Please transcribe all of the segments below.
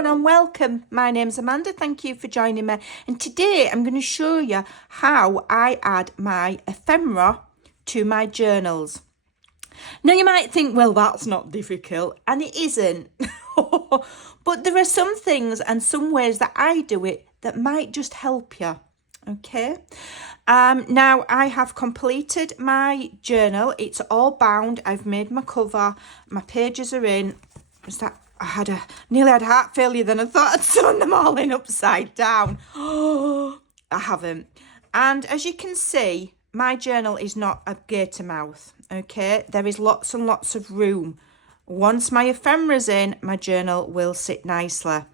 everyone and welcome. My name's Amanda. Thank you for joining me. And today I'm going to show you how I add my ephemera to my journals. Now you might think, well, that's not difficult, and it isn't. But there are some things and some ways that I do it that might just help you. Okay. Now I have completed my journal. It's all bound. I've made my cover. My pages are in. I nearly had heart failure then. I thought I'd sewn them all in upside down. Oh, I haven't. And as you can see, my journal is not a gator mouth. Okay, there is lots and lots of room. Once my ephemera's in, my journal will sit nicely.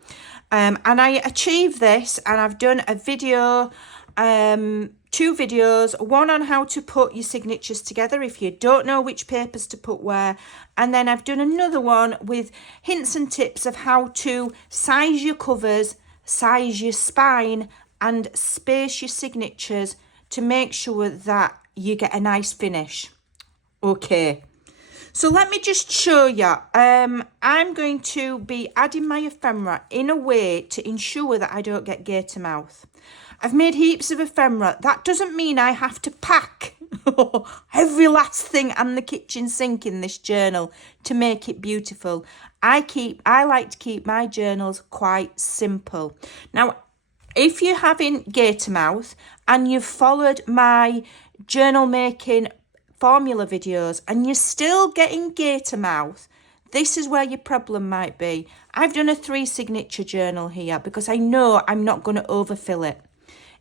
And I achieved this, and I've done a video, two videos, one on how to put your signatures together if you don't know which papers to put where, and then I've done another one with hints and tips of how to size your covers, size your spine, and space your signatures to make sure that you get a nice finish. Okay, so let me just show you. I'm going to be adding my ephemera in a way to ensure that I don't get gator mouth. I've made heaps of ephemera. That doesn't mean I have to pack every last thing and the kitchen sink in this journal to make it beautiful. I like to keep my journals quite simple. Now, if you're having gator mouth and you've followed my journal making formula videos and you're still getting gator mouth, this is where your problem might be. I've done a 3 signature journal here because I know I'm not going to overfill it.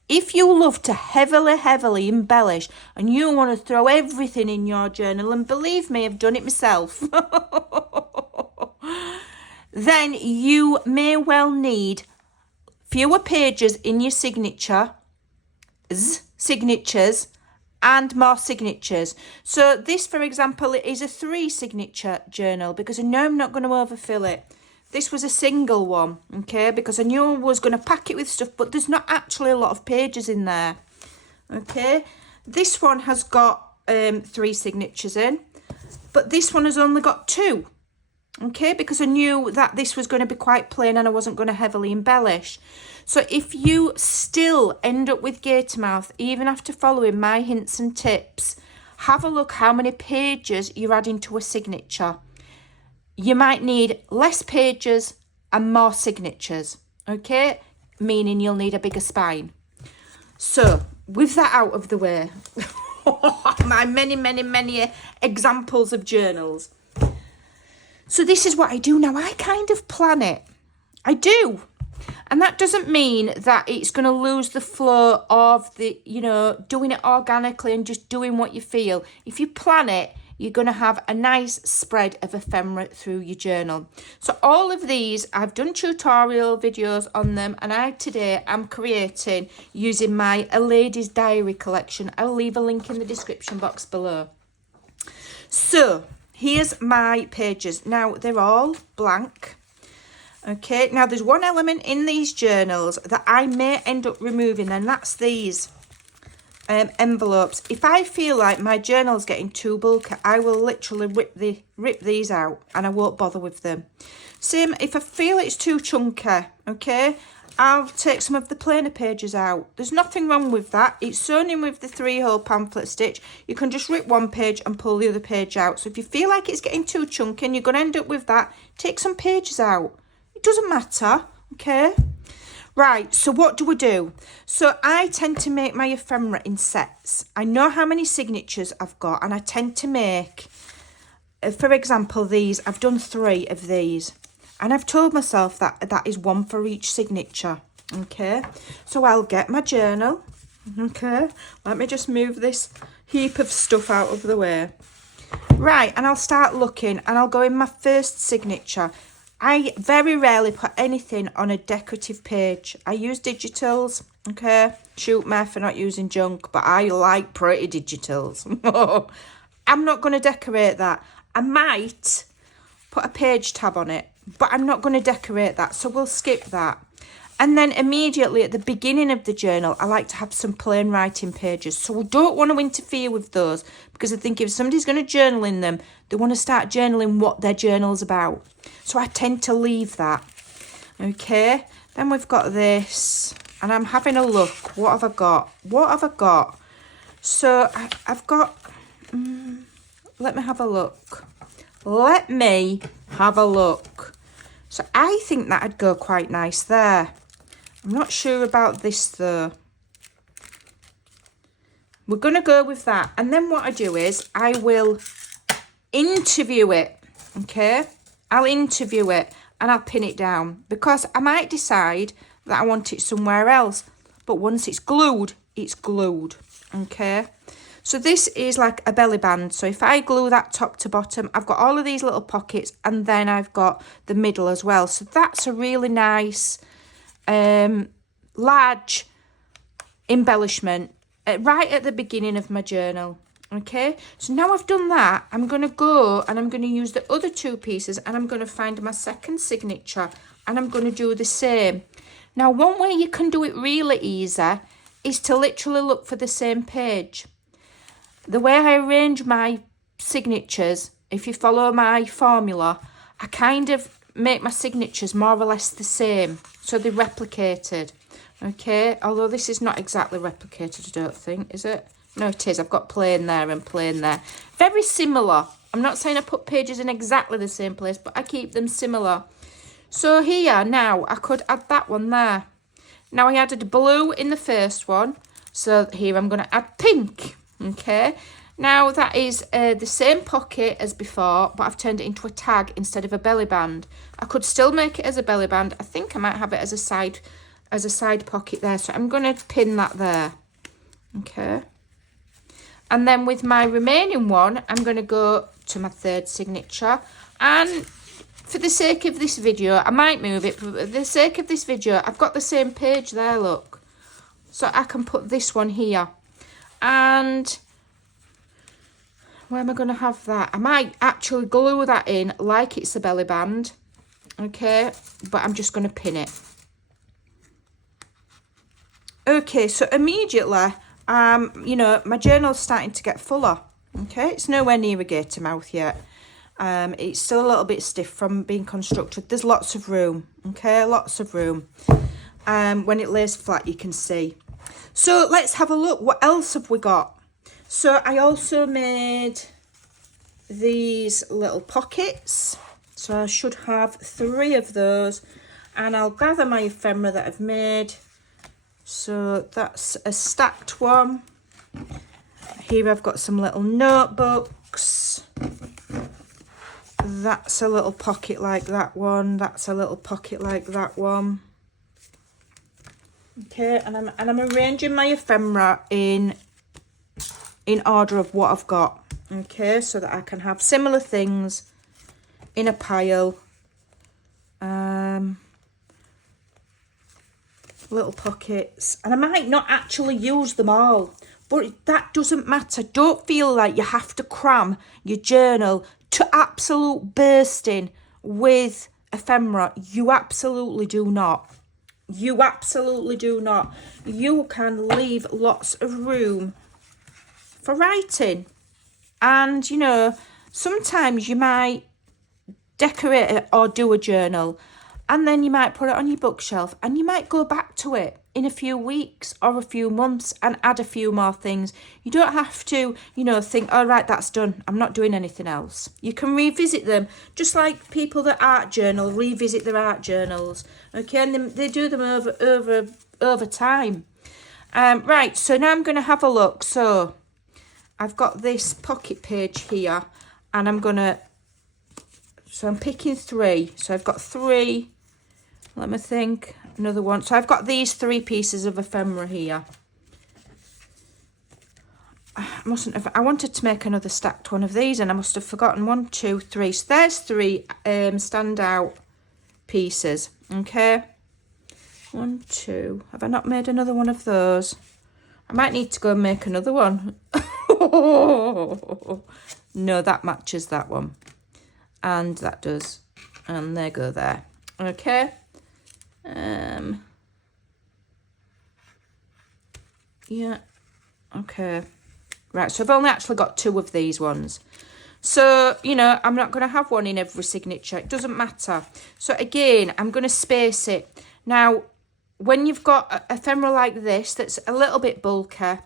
If you love to heavily embellish and you want to throw everything in your journal, and believe me, I've done it myself, then you may well need fewer pages in your signatures and more signatures. So this, for example, is a 3 signature journal because I know I'm not going to overfill it. This was a single one, okay, because I knew I was going to pack it with stuff, but there's not actually a lot of pages in there, okay. This one has got 3 signatures in, but this one has only got 2, okay, because I knew that this was going to be quite plain and I wasn't going to heavily embellish. So if you still end up with gator mouth, even after following my hints and tips, have a look how many pages you're adding to a signature. You might need less pages and more signatures, okay? Meaning you'll need a bigger spine. So, with that out of the way, my many examples of journals. So this is what I do now. I kind of plan it. I do. And that doesn't mean that it's going to lose the flow of the, doing it organically and just doing what you feel. If you plan it, you're going to have a nice spread of ephemera through your journal. So all of these, I've done tutorial videos on them, and today I'm creating using my A Lady's Diary collection. I'll leave a link in the description box below. So here's my pages. Now they're all blank. Okay, now there's one element in these journals that I may end up removing, and that's these envelopes. If I feel like my journal's getting too bulky, I will literally rip these out and I won't bother with them. Same if I feel it's too chunky, okay, I'll take some of the plainer pages out. There's nothing wrong with that. It's sewn in with the 3-hole pamphlet stitch. You can just rip one page and pull the other page out. So if you feel like it's getting too chunky and you're going to end up with that, take some pages out. It doesn't matter, okay? Right, so what do we do? So I tend to make my ephemera in sets. I know how many signatures I've got, and I tend to make, for example, these. I've done 3 of these, and I've told myself that that is 1 for each signature, okay? So I'll get my journal, okay? Let me just move this heap of stuff out of the way. Right, and I'll start looking, and I'll go in my first signature. I very rarely put anything on a decorative page. I use digitals, okay? Shoot me for not using junk, but I like pretty digitals. I'm not going to decorate that. I might put a page tab on it, but I'm not going to decorate that, so we'll skip that. And then immediately at the beginning of the journal, I like to have some plain writing pages. So we don't want to interfere with those, because I think if somebody's going to journal in them, they want to start journaling what their journal's about. So I tend to leave that. Okay, then we've got this, and I'm having a look. What have I got? What have I got? So I've got, let me have a look. Let me have a look. So I think that'd go quite nice there. I'm not sure about this though. We're going to go with that. And then what I do is I will interview it. Okay, I'll interview it and I'll pin it down, because I might decide that I want it somewhere else. But once it's glued, it's glued. Okay, so this is like a belly band. So if I glue that top to bottom, I've got all of these little pockets, and then I've got the middle as well. So that's a really nice large embellishment right at the beginning of my journal. Okay, so now I've done that, I'm going to go and I'm going to use the other two pieces, and I'm going to find my second signature, and I'm going to do the same. Now, one way you can do it really easy is to literally look for the same page. The way I arrange my signatures, if you follow my formula, I kind of make my signatures more or less the same, so they're replicated. Okay, although this is not exactly replicated, I don't think, is it? No, it is. I've got plain there and plain there. Very similar. I'm not saying I put pages in exactly the same place, but I keep them similar. So here, now, I could add that one there. Now, I added blue in the first one. So here, I'm going to add pink. Okay. Now, that is the same pocket as before, but I've turned it into a tag instead of a belly band. I could still make it as a belly band. I think I might have it as a side pocket there. So I'm going to pin that there. Okay. And then with my remaining one, I'm going to go to my third signature. And for the sake of this video, I might move it, but for the sake of this video, I've got the same page there, look. So I can put this one here. And where am I going to have that? I might actually glue that in like it's a belly band. Okay, but I'm just going to pin it. Okay, so immediately, you know, my journal's starting to get fuller. Okay, it's nowhere near a gator mouth yet. It's still a little bit stiff from being constructed. There's lots of room. Okay, lots of room. When it lays flat, you can see. So let's have a look. What else have we got? So I also made these little pockets. So I should have 3 of those. And I'll gather my ephemera that I've made. So that's a stacked one. Here I've got some little notebooks. That's a little pocket like that one. That's a little pocket like that one. Okay, and I'm arranging my ephemera in order of what I've got. Okay, so that I can have similar things in a pile. Little pockets, and I might not actually use them all, but that doesn't matter. Don't feel like you have to cram your journal to absolute bursting with ephemera. You absolutely do not. You absolutely do not. You can leave lots of room for writing, and you know, sometimes you might decorate it or do a journal, and then you might put it on your bookshelf, and you might go back to it in a few weeks or a few months and add a few more things. You don't have to, you know, think, all right, that's done, I'm not doing anything else. You can revisit them, just like people that art journal revisit their art journals. Okay, and they do them over time. Right, so now I'm going to have a look. So I've got this pocket page here, and I'm picking 3. So I've got 3. Let me think. Another one. So I've got these 3 pieces of ephemera here. I wanted to make another stacked one of these, and I must have forgotten. 1, 2, 3. So there's 3 standout pieces. Okay. 1, 2. Have I not made another one of those? I might need to go and make another one. No, that matches that one. And that does. And there go there. Okay. Yeah. Okay. Right, so I've only actually got 2 of these ones. So, you know, I'm not going to have one in every signature. It doesn't matter. So again, I'm going to space it. Now, when you've got a ephemera like this, that's a little bit bulky,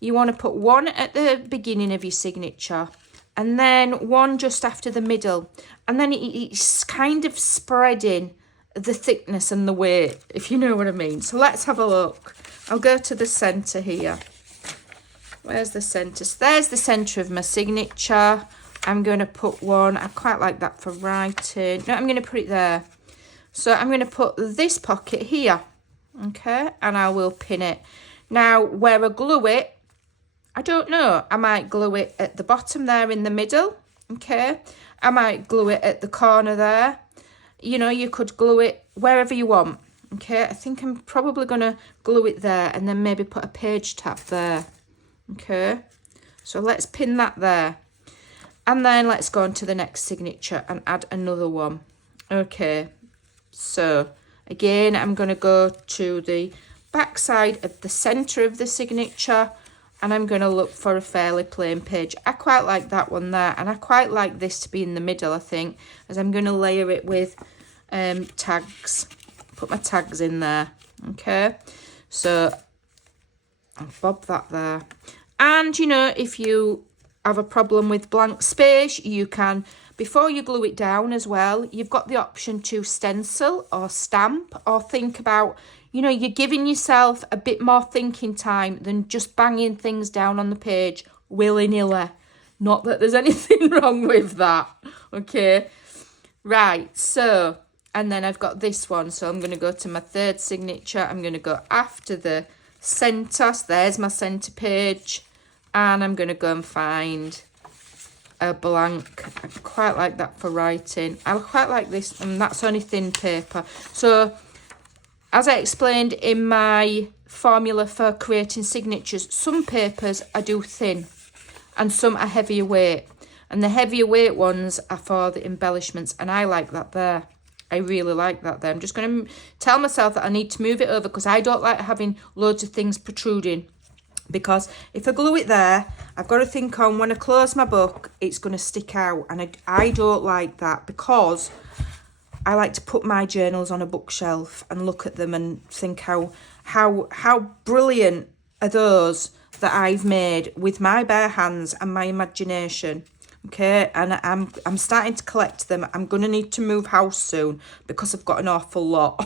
you want to put one at the beginning of your signature and then one just after the middle. And then it's kind of spreading the thickness and the weight, if you know what I mean. So let's have a look. I'll go to the centre here. Where's the centre? So there's the centre of my signature. I'm going to put one. I quite like that for writing. No, I'm going to put it there. So I'm going to put this pocket here. Okay, and I will pin it. Now, where I glue it, I don't know. I might glue it at the bottom there in the middle. Okay, I might glue it at the corner there. You know, you could glue it wherever you want. Okay, I think I'm probably going to glue it there and then maybe put a page tab there. Okay, so let's pin that there. And then let's go on to the next signature and add another one. Okay, so again, I'm going to go to the back side of the centre of the signature and I'm going to look for a fairly plain page. I quite like that one there, and I quite like this to be in the middle, I think, as I'm going to layer it with tags. Put my tags in there. Okay, so I'll bob that there. And, you know, if you have a problem with blank space, you can, before you glue it down as well, you've got the option to stencil or stamp or think about, you know, you're giving yourself a bit more thinking time than just banging things down on the page willy-nilly. Not that there's anything wrong with that, okay? Right, so, and then I've got this one, so I'm going to go to my third signature. I'm going to go after the centre, so there's my centre page, and I'm going to go and find a blank. I quite like that for writing. I quite like this, and that's only thin paper. So, as I explained in my formula for creating signatures, some papers I do thin, and some are heavier weight. And the heavier weight ones are for the embellishments, and I like that there. I really like that there. I'm just going to tell myself that I need to move it over because I don't like having loads of things protruding. Because if I glue it there, I've got to think on when I close my book, it's going to stick out. And I don't like that because I like to put my journals on a bookshelf and look at them and think how brilliant are those that I've made with my bare hands and my imagination. Okay, and I'm starting to collect them. I'm going to need to move house soon because I've got an awful lot.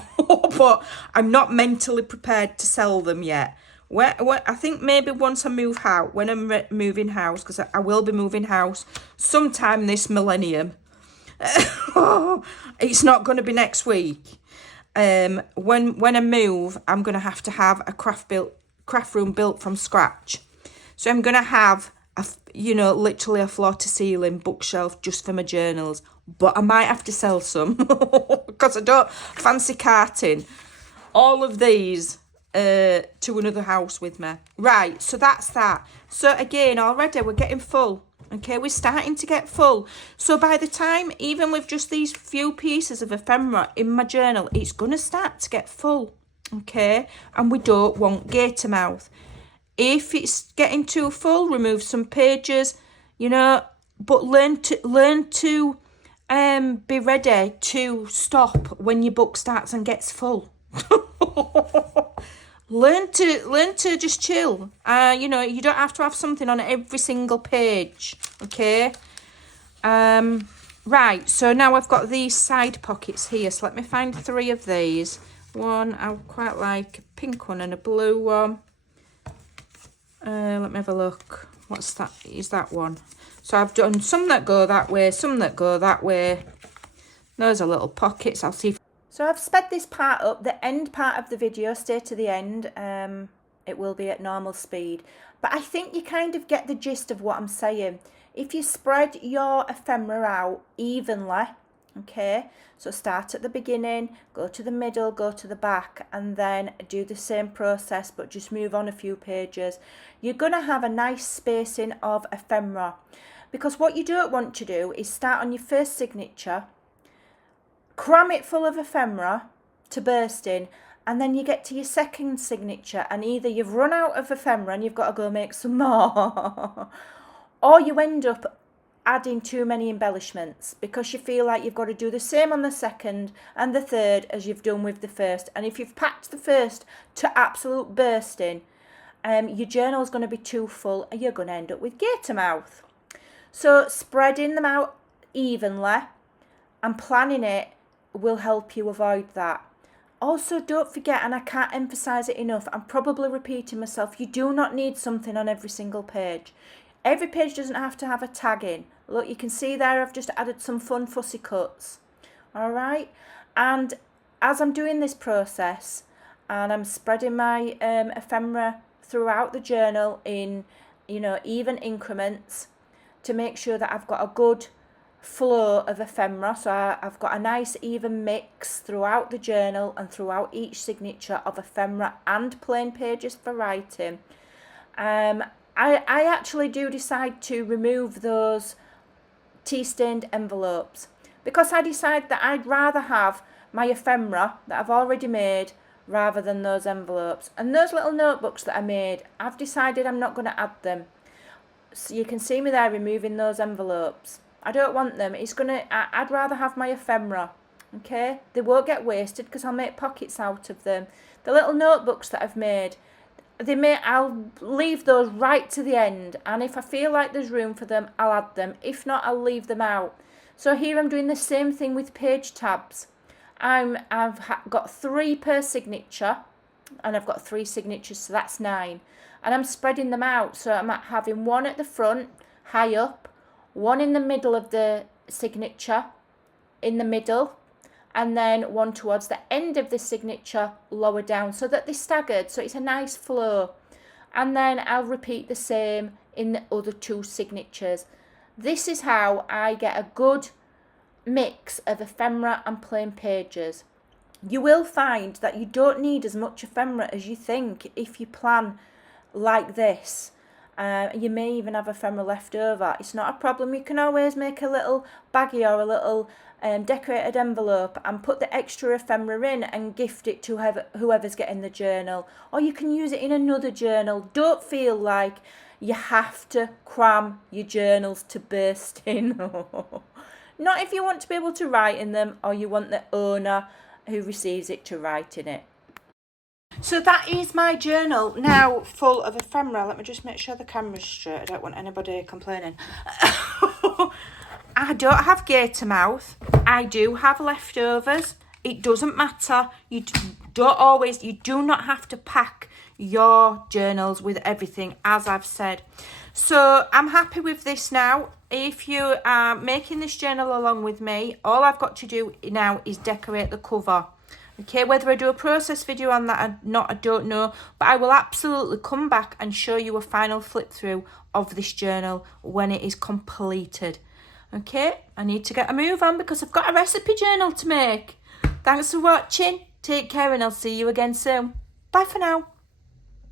But I'm not mentally prepared to sell them yet. I think maybe once I move house, when I'm moving house, because I will be moving house sometime this millennium. It's not going to be next week. When I move, I'm going to have a craft room built from scratch. So I'm going to have literally a floor to ceiling bookshelf just for my journals. But I might have to sell some because I don't fancy carting all of these to another house with me. Right, so that's that. So again, already we're getting full. Okay, we're starting to get full. So by the time, even with just these few pieces of ephemera in my journal, it's going to start to get full. Okay, and we don't want gator mouth. If it's getting too full, remove some pages, but learn to be ready to stop when your book starts and gets full. learn to just chill. You don't have to have something on every single page. Okay. Right. So now I've got these side pockets here. So let me find 3 of these. One I quite like, a pink one and a blue one. Let me have a look. What's that? Is that one? So I've done some that go that way, some that go that way. Those are little pockets. I'll see. So I've sped this part up. The end part of the video, stay to the end. It will be at normal speed. But I think you kind of get the gist of what I'm saying. If you spread your ephemera out evenly, okay, so start at the beginning, go to the middle, go to the back, and then do the same process, but just move on a few pages. You're going to have a nice spacing of ephemera, because what you don't want to do is start on your first signature, cram it full of ephemera to bursting, and then you get to your second signature and either you've run out of ephemera and you've got to go make some more, or you end up adding too many embellishments, because you feel like you've got to do the same on the second and the third as you've done with the first. And if you've packed the first to absolute bursting, your journal's going to be too full and you're going to end up with gator mouth. So spreading them out evenly and planning it will help you avoid that. Also, don't forget, and I can't emphasize it enough, I'm probably repeating myself, you do not need something on every single page. Every page doesn't have to have a tag in. Look, you can see there I've just added some fun fussy cuts. All right, and as I'm doing this process and I'm spreading my ephemera throughout the journal in, even increments, to make sure that I've got a good flow of ephemera, so I've got a nice even mix throughout the journal and throughout each signature of ephemera and plain pages for writing. I actually do decide to remove those tea-stained envelopes, because I decide that I'd rather have my ephemera that I've already made rather than those envelopes. And those little notebooks that I made, I've decided I'm not going to add them. So you can see me there removing those envelopes. I don't want them. I'd rather have my ephemera. Okay, they won't get wasted because I'll make pockets out of them. The little notebooks that I've made, I'll leave those right to the end, and if I feel like there's room for them, I'll add them. If not, I'll leave them out. So here I'm doing the same thing with page tabs. I've got 3 per signature, and I've got 3 signatures, so that's 9. And I'm spreading them out, so I'm having 1 at the front, high up, 1 in the middle of the signature, in the middle, and then 1 towards the end of the signature, lower down, so that they're staggered, so it's a nice flow. And then I'll repeat the same in the other 2 signatures. This is how I get a good mix of ephemera and plain pages. You will find that you don't need as much ephemera as you think if you plan like this. You may even have ephemera left over. It's not a problem. You can always make a little baggie or a little decorated envelope and put the extra ephemera in and gift it to whoever's getting the journal. Or you can use it in another journal. Don't feel like you have to cram your journals to bursting. Not if you want to be able to write in them, or you want the owner who receives it to write in it. So that is my journal now full of ephemera. Let me just make sure the camera's straight. I don't want anybody complaining. I don't have gator mouth. I do have leftovers. It doesn't matter. You do not have to pack your journals with everything, as I've said. So I'm happy with this now. If you are making this journal along with me, all I've got to do now is decorate the cover. Okay, whether I do a process video on that or not, I don't know. But I will absolutely come back and show you a final flip through of this journal when it is completed. Okay, I need to get a move on because I've got a recipe journal to make. Thanks for watching. Take care and I'll see you again soon. Bye for now.